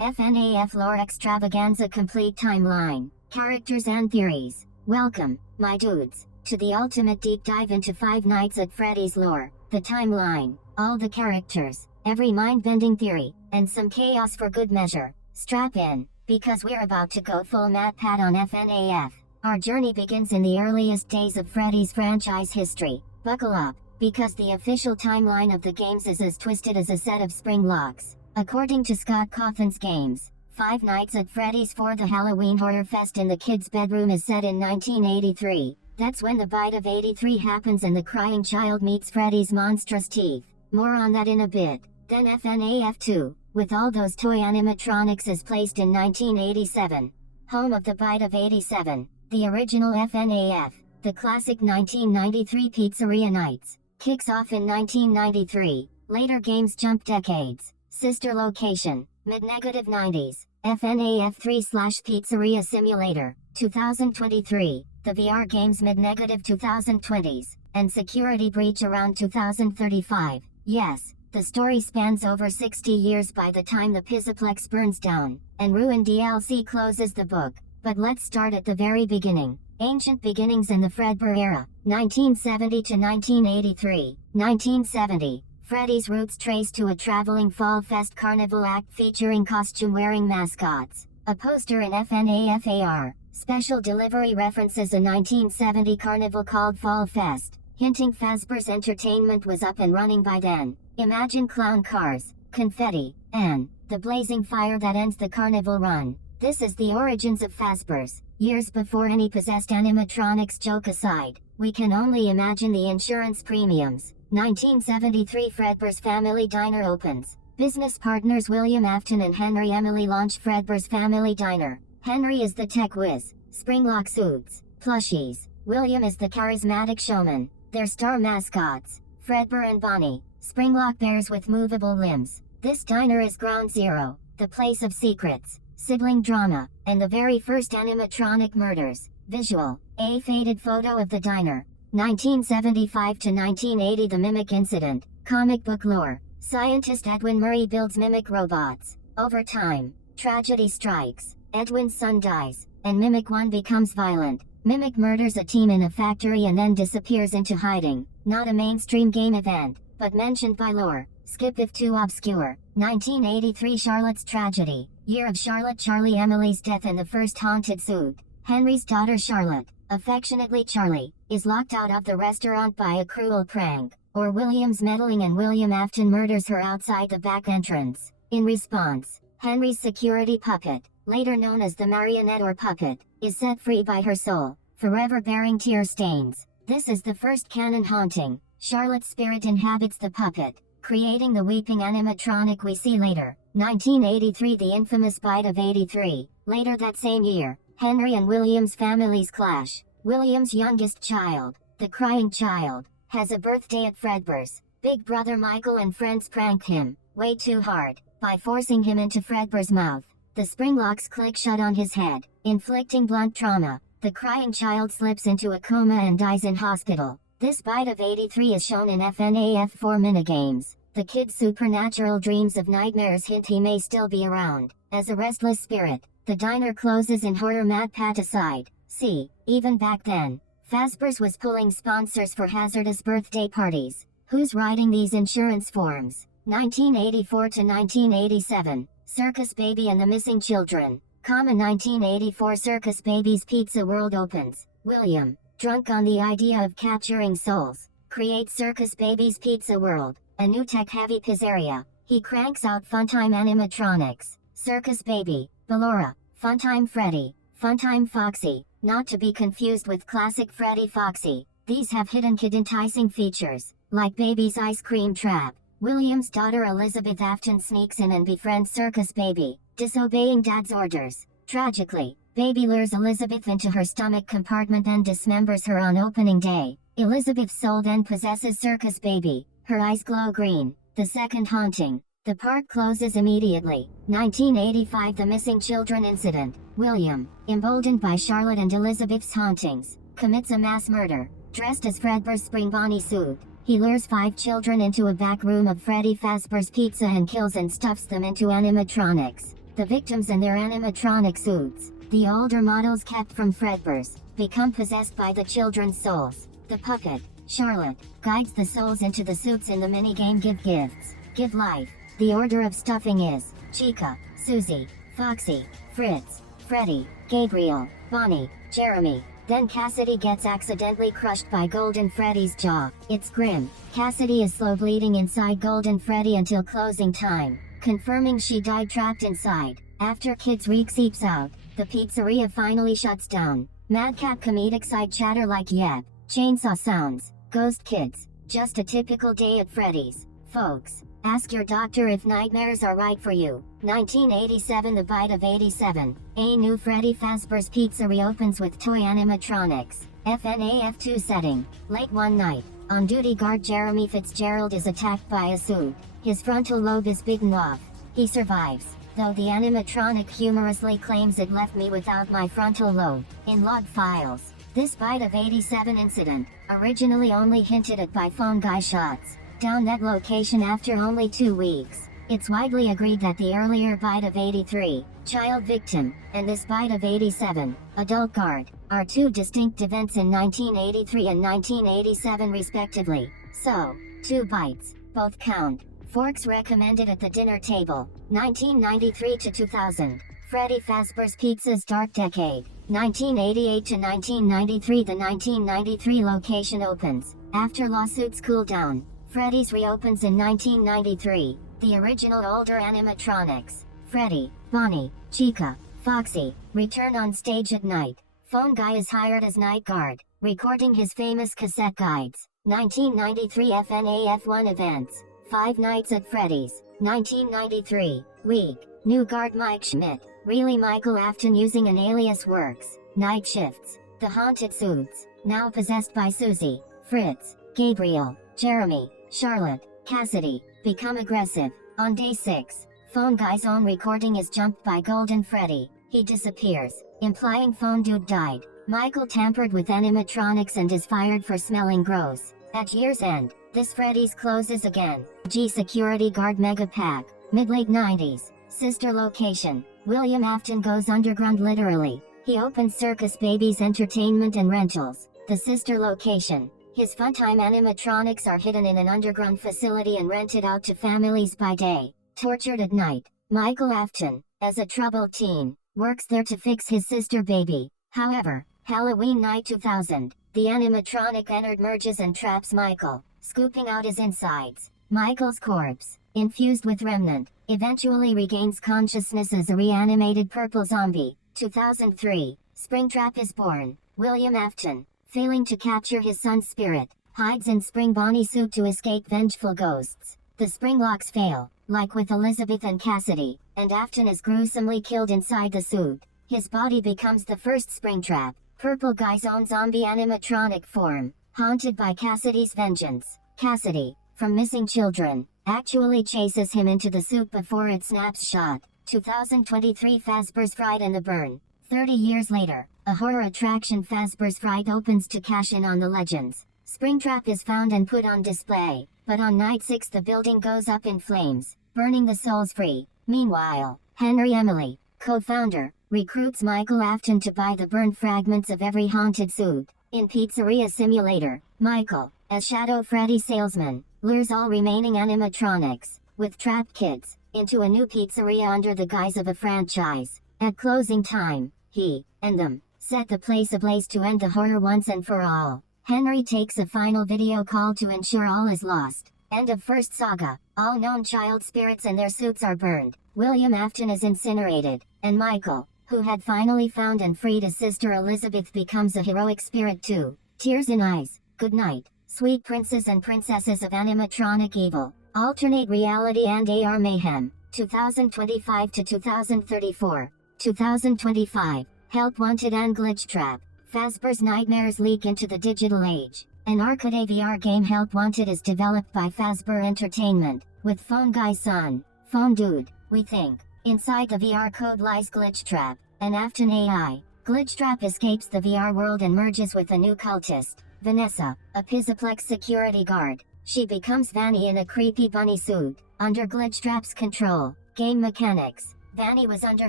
FNAF Lore Extravaganza Complete Timeline, Characters and Theories. Welcome, my dudes, to the ultimate deep dive into Five Nights at Freddy's lore, the timeline, all the characters, every mind-bending theory, and some chaos for good measure. Strap in, because we're about to go full Mad Pat on FNAF. Our journey begins in the earliest days of Freddy's franchise history. Buckle up, because the official timeline of the games is as twisted as a set of spring locks. According to Scott Cawthon's games, Five Nights at Freddy's for the Halloween Horror Fest in the kids' bedroom is set in 1983. That's when the bite of 83 happens and the crying child meets Freddy's monstrous teeth. More on that in a bit. Then FNAF 2, with all those toy animatronics, is placed in 1987. Home of the bite of 87, the original FNAF, the classic 1993 Pizzeria Nights, kicks off in 1993. Later games jump decades. Sister location, mid-90s, FNAF 3/Pizzeria Simulator, 2023, the VR games mid-2020s, and Security Breach around 2035. Yes, the story spans over 60 years by the time the Pizzaplex burns down, and Ruin DLC closes the book. But let's start at the very beginning. Ancient beginnings in the Fredbear era, 1970 to 1983. 1970. Freddy's roots trace to a traveling Fall Fest carnival act featuring costume-wearing mascots. A poster in FNAF AR. Special delivery references a 1970 carnival called Fall Fest, hinting Fazbear's Entertainment was up and running by then. Imagine clown cars, confetti, and the blazing fire that ends the carnival run. This is the origins of Fazbear's. Years before any possessed animatronics joke aside, we can only imagine the insurance premiums. 1973 Fredbear's Family Diner opens. Business partners William Afton and Henry Emily launch Fredbear's Family Diner. Henry is the tech whiz. Springlock suits, plushies. William is the charismatic showman. Their star mascots, Fredbear and Bonnie, Springlock bears with movable limbs. This diner is ground zero, the place of secrets, sibling drama, and the very first animatronic murders. Visual, a faded photo of the diner. 1975 to 1980 The Mimic Incident, comic book lore. Scientist Edwin Murray builds mimic robots. Over time, tragedy strikes. Edwin's son dies, and Mimic 1 becomes violent. Mimic murders a team in a factory and then disappears into hiding. Not a mainstream game event, but mentioned by lore. Skip if too obscure. 1983 Charlotte's Tragedy, year of Charlotte Charlie Emily's death and the first haunted suit. Henry's daughter Charlotte, affectionately Charlie, is locked out of the restaurant by a cruel prank, or William's meddling and William Afton murders her outside the back entrance. In response, Henry's security puppet, later known as the marionette or puppet, is set free by her soul, forever bearing tear stains. This is the first canon haunting. Charlotte's spirit inhabits the puppet, creating the weeping animatronic we see later. 1983 The infamous bite of 83. Later that same year, Henry and William's families clash. William's youngest child, the crying child, has a birthday at Fredbear's. Big brother Michael and friends prank him, way too hard, by forcing him into Fredbear's mouth. The spring locks click shut on his head, inflicting blunt trauma. The crying child slips into a coma and dies in hospital. This bite of 83 is shown in FNAF 4 minigames. The kid's supernatural dreams of nightmares hint he may still be around, as a restless spirit. The diner closes in horror. Mad Pat aside. See, even back then, Fazbear's was pulling sponsors for hazardous birthday parties. Who's writing these insurance forms? 1984 to 1987, Circus Baby and the Missing Children. 1984 Circus Baby's Pizza World opens. William, drunk on the idea of capturing souls, creates Circus Baby's Pizza World, a new tech-heavy pizzeria. He cranks out Funtime animatronics. Circus Baby, Ballora, Funtime Freddy, Funtime Foxy, not to be confused with classic Freddy Foxy. These have hidden kid-enticing features, like Baby's ice cream trap. William's daughter Elizabeth Afton sneaks in and befriends Circus Baby, disobeying Dad's orders. Tragically, Baby lures Elizabeth into her stomach compartment and dismembers her on opening day. Elizabeth's soul then possesses Circus Baby. Her eyes glow green. The second haunting. The park closes immediately. 1985 The Missing Children Incident. William, emboldened by Charlotte and Elizabeth's hauntings, commits a mass murder. Dressed as Fredbear's Spring Bonnie suit, he lures 5 children into a back room of Freddy Fazbear's Pizza and kills and stuffs them into animatronics. The victims and their animatronic suits, the older models kept from Fredbears, become possessed by the children's souls. The puppet, Charlotte, guides the souls into the suits in the minigame Give Gifts, Give Life. The order of stuffing is Chica, Susie, Foxy, Fritz, Freddy, Gabriel, Bonnie, Jeremy. Then Cassidy gets accidentally crushed by Golden Freddy's jaw. It's grim. Cassidy is slow bleeding inside Golden Freddy until closing time, confirming she died trapped inside. After Kids Week seeps out, the pizzeria finally shuts down. Madcap comedic side chatter like yep, chainsaw sounds, ghost kids. Just a typical day at Freddy's, folks. Ask your doctor if nightmares are right for you. 1987. The Bite of 87. A new Freddy Fazbear's Pizza reopens with toy animatronics. FNAF 2 setting. Late one night, on-duty guard Jeremy Fitzgerald is attacked by a suit. His frontal lobe is bitten off. He survives, though the animatronic humorously claims it left me without my frontal lobe. In log files, this Bite of 87 incident, originally only hinted at by phone guy shots, down that location after only 2 weeks. It's widely agreed that the earlier Bite of 83, child victim, and this Bite of 87, adult guard, are two distinct events in 1983 and 1987 respectively. So, 2 bites, both count. Forks recommended at the dinner table. 1993 to 2000. Freddy Fazbear's Pizza's Dark Decade. 1988 to 1993. The 1993 location opens. After lawsuits cool down, Freddy's reopens in 1993. The original older animatronics, Freddy, Bonnie, Chica, Foxy, return on stage at night. Phone guy is hired as night guard, recording his famous cassette guides. 1993 FNAF 1 events. 5 Nights at Freddy's. 1993. Week. New guard Mike Schmidt. Really Michael Afton using an alias works. Night shifts. The haunted suits, now possessed by Susie, Fritz, Gabriel, Jeremy, Charlotte, Cassidy, become aggressive. On day 6, phone guy's own recording is jumped by Golden Freddy. He disappears, implying phone dude died. Michael tampered with animatronics and is fired for smelling gross. At year's end, this Freddy's closes again. G security guard mega pack. Mid-late 90s. Sister location. William Afton goes underground literally. He opens Circus Babies Entertainment and Rentals. The sister location. His funtime animatronics are hidden in an underground facility and rented out to families by day, tortured at night. Michael Afton, as a troubled teen, works there to fix his sister baby. However, Halloween night 2000, the animatronic Ennard merges and traps Michael, scooping out his insides. Michael's corpse, infused with remnant, eventually regains consciousness as a reanimated purple zombie. 2003, Springtrap is born. William Afton, failing to capture his son's spirit, hides in Spring Bonnie suit to escape vengeful ghosts. The spring locks fail, like with Elizabeth and Cassidy, and Afton is gruesomely killed inside the suit. His body becomes the first Springtrap, Purple Guy's own zombie animatronic form, haunted by Cassidy's vengeance. Cassidy, from Missing Children, actually chases him into the suit before it snaps shut. 2023 Fazbear's Fright and the Burn. 30 years later, a horror attraction Fazbear's Fright opens to cash in on the legends. Springtrap is found and put on display, but on night 6 the building goes up in flames, burning the souls free. Meanwhile, Henry Emily, co-founder, recruits Michael Afton to buy the burned fragments of every haunted suit. In Pizzeria Simulator, Michael, as Shadow Freddy salesman, lures all remaining animatronics, with trapped kids, into a new pizzeria under the guise of a franchise. At closing time, he, and them, set the place ablaze to end the horror once and for all. Henry takes a final video call to ensure all is lost. End of first saga. All known child spirits and their suits are burned. William Afton is incinerated, and Michael, who had finally found and freed his sister Elizabeth, becomes a heroic spirit too. Tears in eyes. Good night, sweet princes and princesses of animatronic evil. Alternate reality and AR mayhem. 2025 to 2034. 2025. Help Wanted and Glitch Trap. Fazbear's nightmares leak into the digital age. An arcade VR game Help Wanted is developed by Fazbear Entertainment, with Phone Guy's son, Phone Dude, we think. Inside the VR code lies Glitch Trap, an Afton AI. Glitch Trap escapes the VR world and merges with a new cultist, Vanessa, a Pizzaplex security guard. She becomes Vanny in a creepy bunny suit, under Glitch Trap's control. Game mechanics. Vanny was under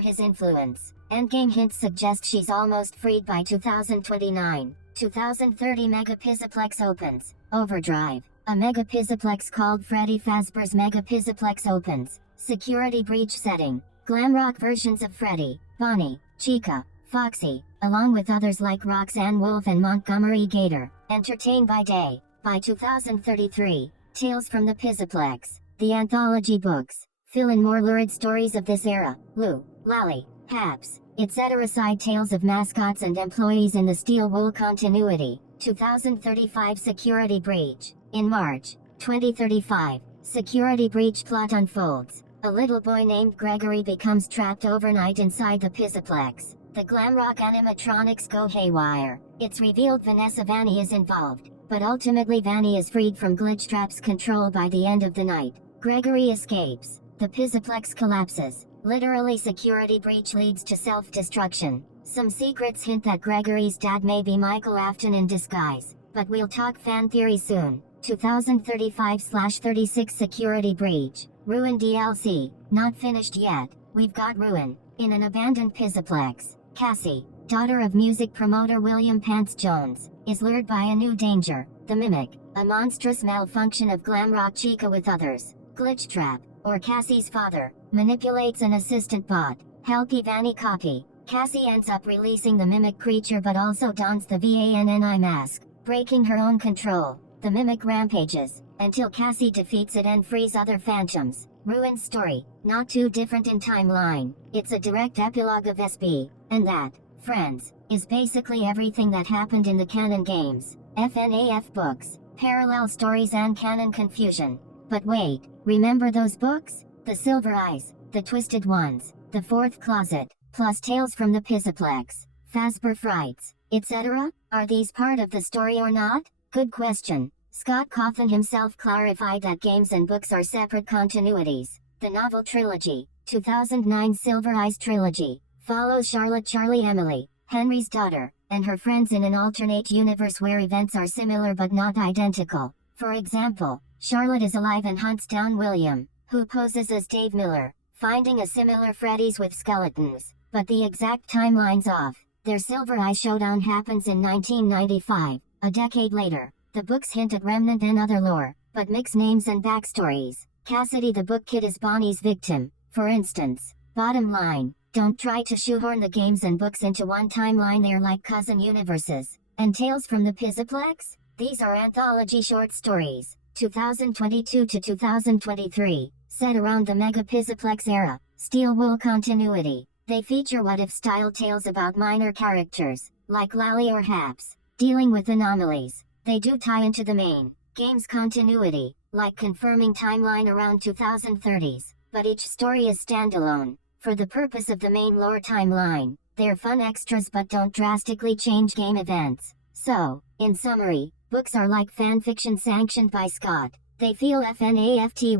his influence. Endgame hints suggest she's almost freed by 2029. 2030 Mega Pizzaplex opens. Overdrive. A Mega Pizzaplex called Freddy Fazbear's Mega Pizzaplex opens. Security breach setting. Glam rock versions of Freddy, Bonnie, Chica, Foxy, along with others like Roxanne Wolf and Montgomery Gator. Entertain by day. By 2033. Tales from the Pizzaplex. The anthology books. Fill in more lurid stories of this era. Lou, Lally, Haps, etc. Side tales of mascots and employees in the Steel Wool continuity. 2035 Security breach. In March 2035, security breach plot unfolds. A little boy named Gregory becomes trapped overnight inside the Pizzaplex. The glam rock animatronics go haywire. It's revealed Vanessa Vanny is involved, but ultimately Vanny is freed from Glitchtrap's control by the end of the night. Gregory escapes. The Pizzaplex collapses. Literally, security breach leads to self-destruction. Some secrets hint that Gregory's dad may be Michael Afton in disguise, but we'll talk fan theories soon. 2035/36 Security breach. Ruin DLC. Not finished yet. We've got Ruin. In an abandoned Pizzaplex, Cassie, daughter of music promoter William Pants Jones, is lured by a new danger, the Mimic, a monstrous malfunction of glam rock Chica with others. Glitchtrap, or Cassie's father, manipulates an assistant bot, Helpy Vanny Copy. Cassie ends up releasing the Mimic creature but also dons the VANNI mask, breaking her own control. The Mimic rampages, until Cassie defeats it and frees other phantoms. Ruin's story, not too different in timeline. It's a direct epilogue of SB, and that, friends, is basically everything that happened in the canon games, FNAF books, parallel stories and canon confusion. But wait, remember those books? The Silver Eyes, the Twisted Ones, the Fourth Closet, plus Tales from the Pizzaplex, Fazbear Frights, etc.? Are these part of the story or not? Good question. Scott Cawthon himself clarified that games and books are separate continuities. The novel trilogy, 2009 Silver Eyes trilogy, follows Charlotte Charlie Emily, Henry's daughter, and her friends in an alternate universe where events are similar but not identical. For example, Charlotte is alive and hunts down William, who poses as Dave Miller, finding a similar Freddy's with skeletons, but the exact timeline's off. Their Silver Eye showdown happens in 1995, a decade later. The books hint at Remnant and other lore, but mix names and backstories. Cassidy the Book Kid is Bonnie's victim, for instance. Bottom line, don't try to shoehorn the games and books into one timeline, they're like cousin universes. And Tales from the Pizzaplex? These are anthology short stories, 2022 to 2023, set around the Mega Pizzaplex era, Steel Wool continuity. They feature what-if style tales about minor characters, like Lally or Haps, dealing with anomalies. They do tie into the main game's continuity, like confirming timeline around 2030s, but each story is standalone. For the purpose of the main lore timeline, they're fun extras but don't drastically change game events. So, in summary, books are like fanfiction sanctioned by Scott. They feel FNAFTY,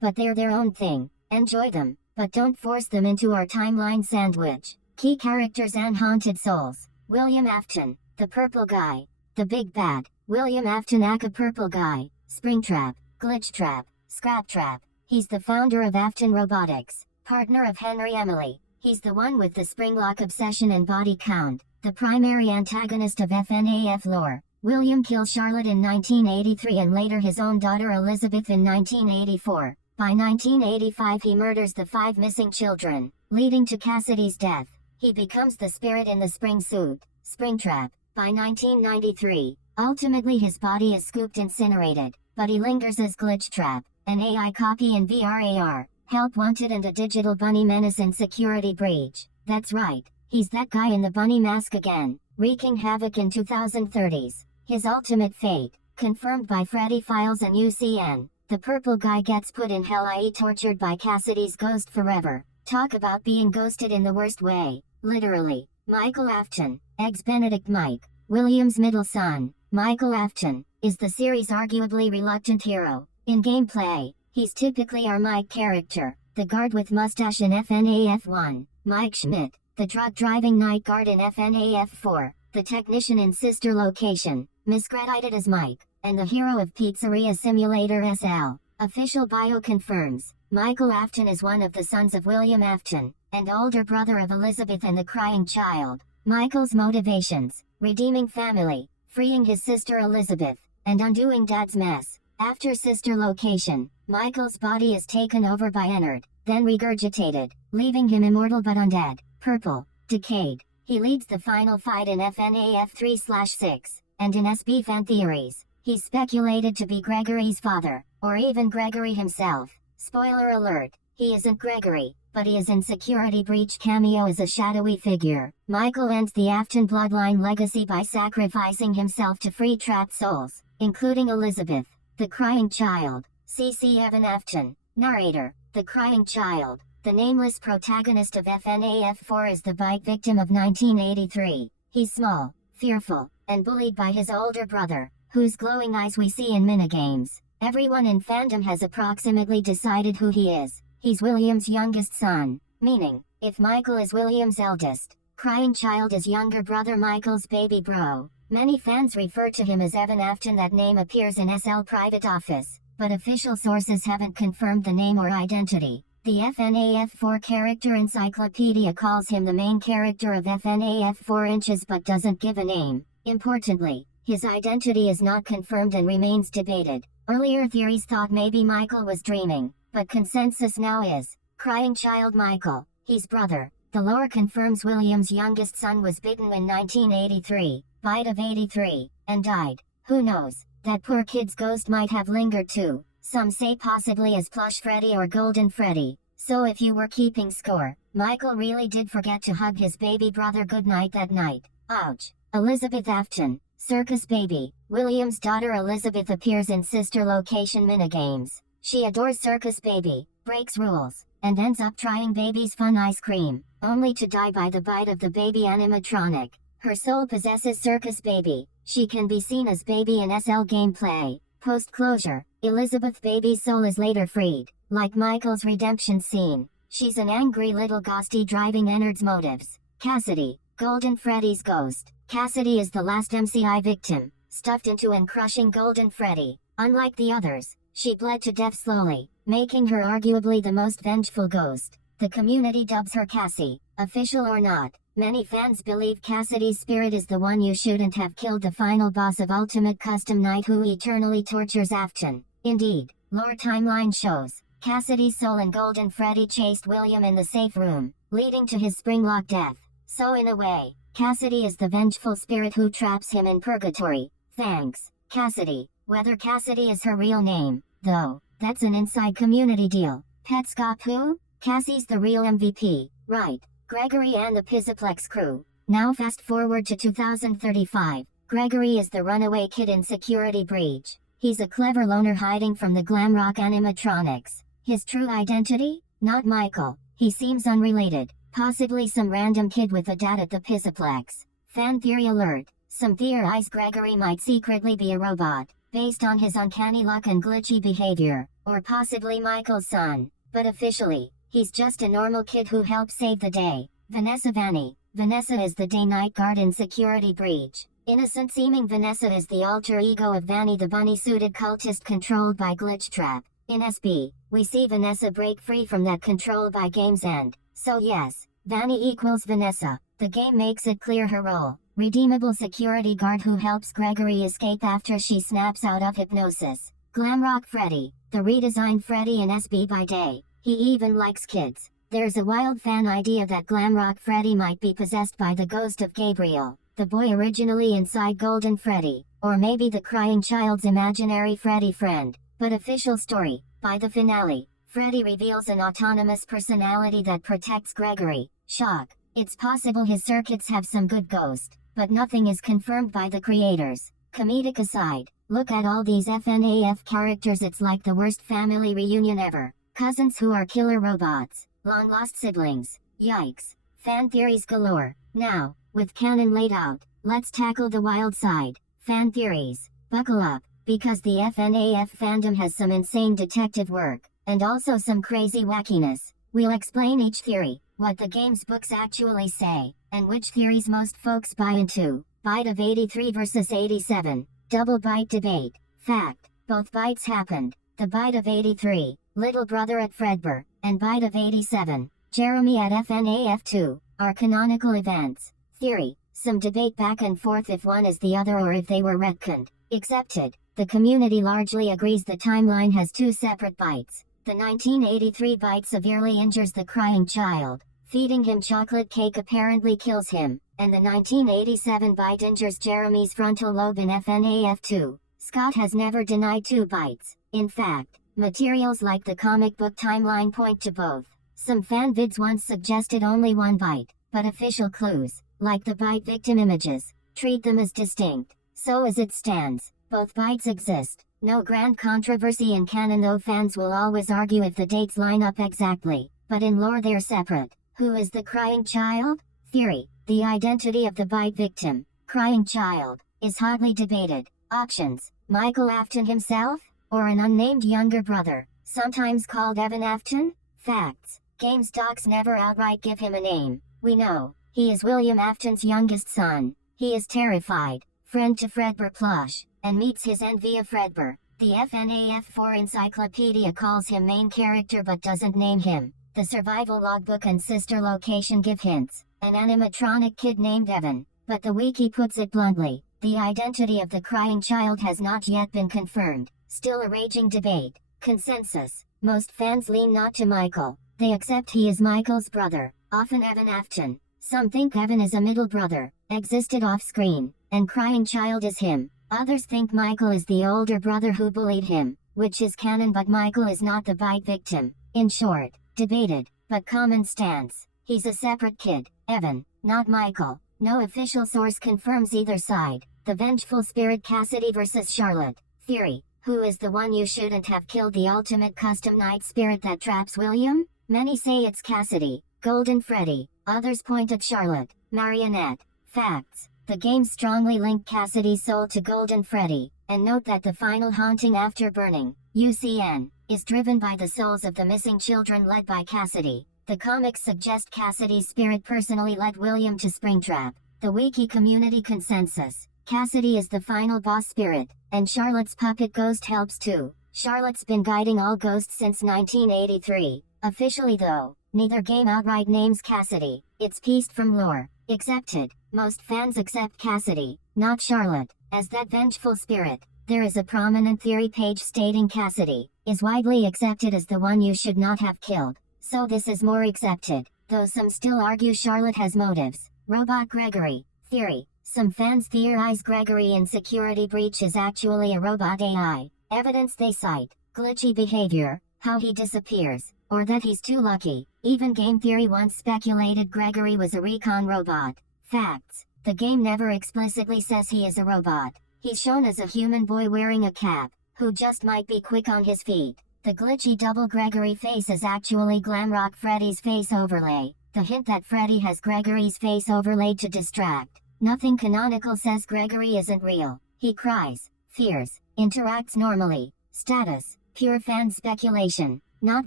but they're their own thing. Enjoy them, but don't force them into our timeline sandwich. Key characters and haunted souls. William Afton, the purple guy. The Big Bad, William Afton aka Purple Guy, Springtrap, Glitchtrap, Scraptrap. He's the founder of Afton Robotics, partner of Henry Emily. He's the one with the springlock obsession and body count, the primary antagonist of FNAF lore. William kills Charlotte in 1983 and later his own daughter Elizabeth in 1984. By 1985 he murders the 5 missing children, leading to Cassidy's death. He becomes the spirit in the spring suit, Springtrap. By 1993, ultimately his body is scooped incinerated, but he lingers as Glitchtrap, an AI copy in VRAR, Help Wanted and a digital bunny menace in Security Breach. That's right, he's that guy in the bunny mask again, wreaking havoc in 2030s. His ultimate fate, confirmed by Freddy Files and UCN, the purple guy gets put in hell, i.e. tortured by Cassidy's ghost forever. Talk about being ghosted in the worst way, literally. Michael Afton, ex-Benedict Mike, William's middle son, Michael Afton, is the series' arguably reluctant hero. In gameplay, he's typically our Mike character, the guard with mustache in FNAF 1, Mike Schmidt, the drug-driving night guard in FNAF 4, the technician in Sister Location, miscredited as Mike, and the hero of Pizzeria Simulator SL. Official bio confirms, Michael Afton is one of the sons of William Afton, and older brother of Elizabeth and the crying child. Michael's motivations: redeeming family, freeing his sister Elizabeth, and undoing dad's mess. After sister location, Michael's body is taken over by Ennard, then regurgitated, leaving him immortal but undead. Purple, decayed. He leads the final fight in FNAF 3/6, and in SB fan theories, he's speculated to be Gregory's father, or even Gregory himself. Spoiler alert, he isn't Gregory, but he is in Security Breach cameo as a shadowy figure. Michael ends the Afton bloodline legacy by sacrificing himself to free trapped souls, including Elizabeth, the crying child. CC Evan Afton. Narrator, the crying child. The nameless protagonist of FNAF 4 is the bite victim of 1983. He's small, fearful, and bullied by his older brother, whose glowing eyes we see in minigames. Everyone in fandom has approximately decided who he is. He's William's youngest son, meaning, if Michael is William's eldest, crying child is younger brother Michael's baby bro. Many fans refer to him as Evan Afton. That name appears in SL Private Office, but official sources haven't confirmed the name or identity. The FNAF 4 character encyclopedia calls him the main character of FNAF 4 inches but doesn't give a name. Importantly, his identity is not confirmed and remains debated. Earlier theories thought maybe Michael was dreaming, but consensus now is, crying child Michael, he's brother. The lore confirms William's youngest son was bitten in 1983, bite of 83, and died. Who knows, that poor kid's ghost might have lingered too. Some say possibly as Plush Freddy or Golden Freddy. So if you were keeping score, Michael really did forget to hug his baby brother goodnight that night. Ouch. Elizabeth Afton, circus baby. William's daughter Elizabeth appears in sister location minigames. She adores circus baby, breaks rules, and ends up trying baby's fun ice cream, only to die by the bite of the baby animatronic. Her soul possesses circus baby. She can be seen as baby in SL gameplay. Post-closure, Elizabeth baby's soul is later freed. Like Michael's redemption scene, she's an angry little ghostie driving Ennard's motives. Cassidy, Golden Freddy's ghost. Cassidy is the last MCI victim, stuffed into and crushing Golden Freddy. Unlike the others, she bled to death slowly, making her arguably the most vengeful ghost. The community dubs her Cassie. Official or not, many fans believe Cassidy's spirit is the one you shouldn't have killed, the final boss of Ultimate Custom Night who eternally tortures Afton. Indeed, lore timeline shows, Cassidy's soul and Golden Freddy chased William in the safe room, leading to his springlock death. So in a way, Cassidy is the vengeful spirit who traps him in purgatory. Thanks, Cassidy. Whether Cassidy is her real name, though, that's an inside community deal. Petscop who? Cassie's the real MVP, right? Gregory and the Pizzaplex crew. Now fast forward to 2035. Gregory is the runaway kid in Security Breach. He's a clever loner hiding from the glam rock animatronics. His true identity? Not Michael. He seems unrelated. Possibly some random kid with a dad at the Pizzaplex. Fan theory alert. Some theorize Gregory might secretly be a robot, based on his uncanny luck and glitchy behavior, or possibly Michael's son. But officially, he's just a normal kid who helps save the day. Vanessa Vanny. Vanessa is the day-night guard in Security Breach. Innocent-seeming Vanessa is the alter ego of Vanny, the bunny-suited cultist controlled by Glitch Trap. In SB, we see Vanessa break free from that control by game's end. So yes, Vanny equals Vanessa. The game makes it clear her role. Redeemable security guard who helps Gregory escape after she snaps out of hypnosis. Glamrock Freddy. The redesigned Freddy in SB by day. He even likes kids. There's a wild fan idea that Glamrock Freddy might be possessed by the ghost of Gabriel, the boy originally inside Golden Freddy, or maybe the crying child's imaginary Freddy friend. But official story, by the finale, Freddy reveals an autonomous personality that protects Gregory. Shock. It's possible his circuits have some good ghost, but nothing is confirmed by the creators. Comedic aside, look at all these FNAF characters, it's like the worst family reunion ever. Cousins who are killer robots, long-lost siblings, yikes. Fan theories galore. Now, with canon laid out, let's tackle the wild side. Fan theories. Buckle up, because the FNAF fandom has some insane detective work, and also some crazy wackiness. We'll explain each theory, what the game's books actually say, and which theories most folks buy into. Bite of 83 versus 87. Double bite debate. Fact, both bites happened. The bite of 83, little brother at Fredbear, and bite of 87, Jeremy at FNAF 2, are canonical events. Theory, some debate back and forth if one is the other or if they were retconned. Accepted, the community largely agrees the timeline has two separate bites. The 1983 bite severely injures the crying child. Feeding him chocolate cake apparently kills him, and the 1987 bite injures Jeremy's frontal lobe in FNAF 2. Scott has never denied two bites. In fact, materials like the comic book timeline point to both. Some fan vids once suggested only one bite, but official clues, like the bite victim images, treat them as distinct. So as it stands, both bites exist. No grand controversy in canon, though fans will always argue if the dates line up exactly, but in lore they're separate. Who is the crying child? Theory, the identity of the bite victim, crying child, is hotly debated. Options, Michael Afton himself, or an unnamed younger brother, sometimes called Evan Afton? Facts, games docs never outright give him a name. We know, he is William Afton's youngest son. He is terrified, friend to Fredbear plush, and meets his end via Fredbear. The FNAF 4 encyclopedia calls him main character but doesn't name him. The survival logbook and sister location give hints. An animatronic kid named Evan. But the wiki puts it bluntly, the identity of the crying child has not yet been confirmed. Still a raging debate. Consensus. Most fans lean not to Michael. They accept he is Michael's brother, often Evan Afton. Some think Evan is a middle brother, existed off-screen, and crying child is him. Others think Michael is the older brother who bullied him, which is canon, but Michael is not the bite victim. In short, debated, but common stance. He's a separate kid, Evan, not Michael. No official source confirms either side. The vengeful spirit Cassidy versus Charlotte. Theory, who is the one you shouldn't have killed? The ultimate custom night spirit that traps William? Many say it's Cassidy, Golden Freddy. Others point at Charlotte, Marionette. Facts, the game strongly linked Cassidy's soul to Golden Freddy, and note that the final haunting after burning, UCN, is driven by the souls of the missing children led by Cassidy. The comics suggest Cassidy's spirit personally led William to Springtrap. The wiki community consensus, Cassidy is the final boss spirit, and Charlotte's puppet ghost helps too. Charlotte's been guiding all ghosts since 1983. Officially though, neither game outright names Cassidy. It's pieced from lore. Accepted, most fans accept Cassidy, not Charlotte, as that vengeful spirit. There is a prominent theory page stating Cassidy is widely accepted as the one you should not have killed, so this is more accepted, though some still argue Charlotte has motives. Robot Gregory. Theory, some fans theorize Gregory in Security Breach is actually a robot AI. Evidence they cite, glitchy behavior, how he disappears, or that he's too lucky. Even game theory once speculated Gregory was a recon robot. Facts, the game never explicitly says he is a robot. He's shown as a human boy wearing a cap, who just might be quick on his feet. The glitchy double Gregory face is actually Glamrock Freddy's face overlay. The hint that Freddy has Gregory's face overlaid to distract. Nothing canonical says Gregory isn't real. He cries, fears, interacts normally. Status, pure fan speculation, not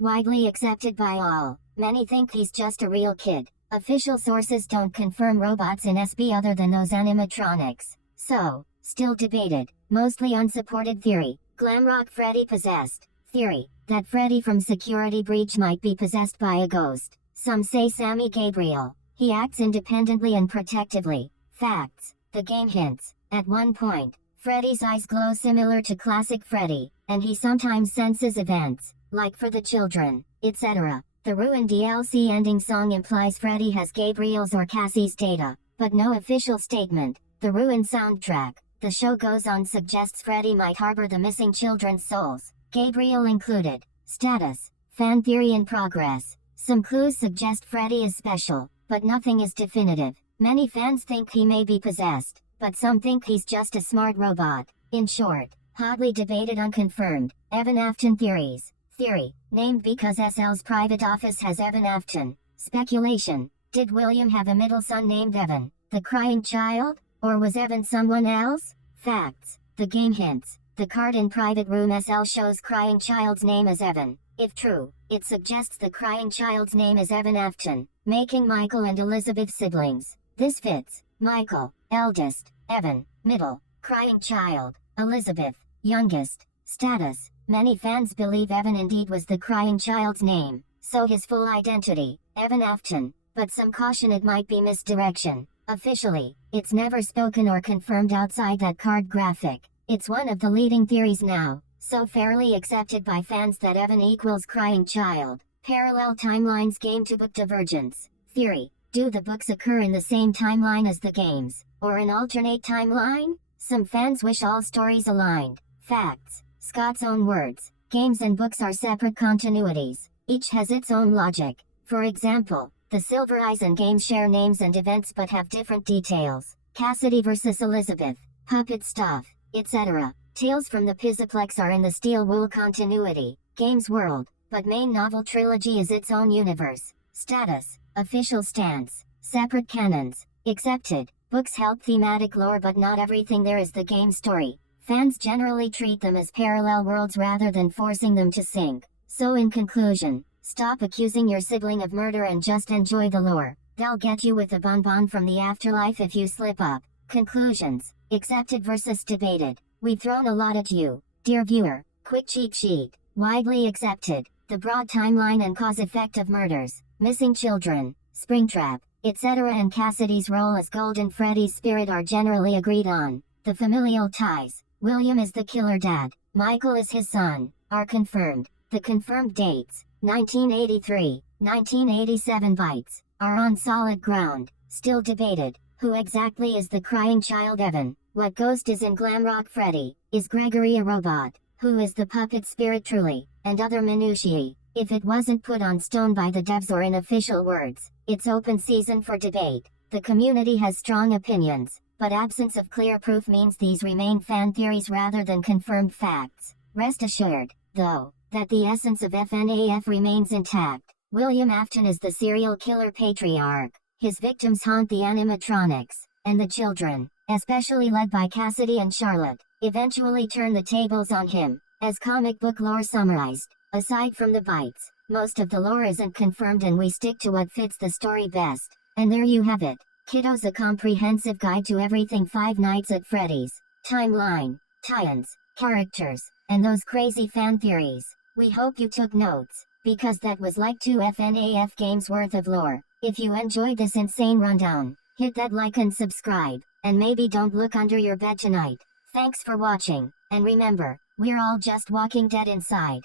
widely accepted by all. Many think he's just a real kid. Official sources don't confirm robots in SB other than those animatronics. So, still debated, mostly unsupported theory, Glamrock Freddy possessed. Theory, that Freddy from Security Breach might be possessed by a ghost. Some say Sammy Gabriel. He acts independently and protectively. Facts, the game hints. At one point, Freddy's eyes glow similar to classic Freddy, and he sometimes senses events, like for the children, etc. The Ruin DLC ending song implies Freddy has Gabriel's or Cassie's data, but no official statement. The Ruin soundtrack, The Show Goes On, suggests Freddy might harbor the missing children's souls, Gabriel included. Status, fan theory in progress. Some clues suggest Freddy is special, but nothing is definitive. Many fans think he may be possessed, but some think he's just a smart robot. In short, hotly debated, unconfirmed. Evan Afton theories. Theory, named because SL's private office has Evan Afton. Speculation, did William have a middle son named Evan, the crying child, or was Evan someone else? Facts, the game hints. The card in private room SL shows crying child's name as Evan. If true, it suggests the crying child's name is Evan Afton, making Michael and Elizabeth siblings. This fits. Michael, eldest. Evan, middle. Crying child. Elizabeth, youngest. Status, many fans believe Evan indeed was the crying child's name. so his full identity, William Afton, but some caution it might be misdirection. Officially, it's never spoken or confirmed outside that card graphic. It's one of the leading theories now, so fairly accepted by fans that Evan equals crying child. Parallel timelines game to book divergence. Theory: do the books occur in the same timeline as the games, or an alternate timeline? Some fans wish all stories aligned. Facts: Scott's own words. Games and books are separate continuities. Each has its own logic. For example, the Silver Eyes and games share names and events but have different details. Cassidy vs. Elizabeth, puppet stuff, etc. Tales from the Pizzaplex are in the Steel Wool continuity, games world, but main novel trilogy is its own universe. Status: official stance, separate canons, accepted. Books help thematic lore but not everything there is the game story. Fans generally treat them as parallel worlds rather than forcing them to sync. So in conclusion, stop accusing your sibling of murder and just enjoy the lore. They'll get you with a bonbon from the afterlife if you slip up. Conclusions: accepted versus debated. We've thrown a lot at you, dear viewer. Quick cheat sheet. Widely accepted: the broad timeline and cause-effect of murders, missing children, Springtrap, etc. and Cassidy's role as Golden Freddy's spirit are generally agreed on. The familial ties: William is the killer dad, Michael is his son, are confirmed. The confirmed dates, 1983, 1987 bites, are on solid ground. Still debated: who exactly is the crying child Evan? What ghost is in Glamrock Freddy? Is Gregory a robot? Who is the puppet spirit truly? And other minutiae. If it wasn't put on stone by the devs or in official words, it's open season for debate. The community has strong opinions, but absence of clear proof means these remain fan theories rather than confirmed facts. Rest assured, though, that the essence of FNAF remains intact. William Afton is the serial killer patriarch. His victims haunt the animatronics, and the children, especially led by Cassidy and Charlotte, eventually turn the tables on him. As comic book lore summarized, aside from the bites, most of the lore isn't confirmed and we stick to what fits the story best. And there you have it. Kiddos, a comprehensive guide to everything Five Nights at Freddy's. Timeline, tie-ins, characters, and those crazy fan theories. We hope you took notes, because that was like 2 FNAF games worth of lore. If you enjoyed this insane rundown, hit that like and subscribe, and maybe don't look under your bed tonight. Thanks for watching, and remember, we're all just Walking Dead inside.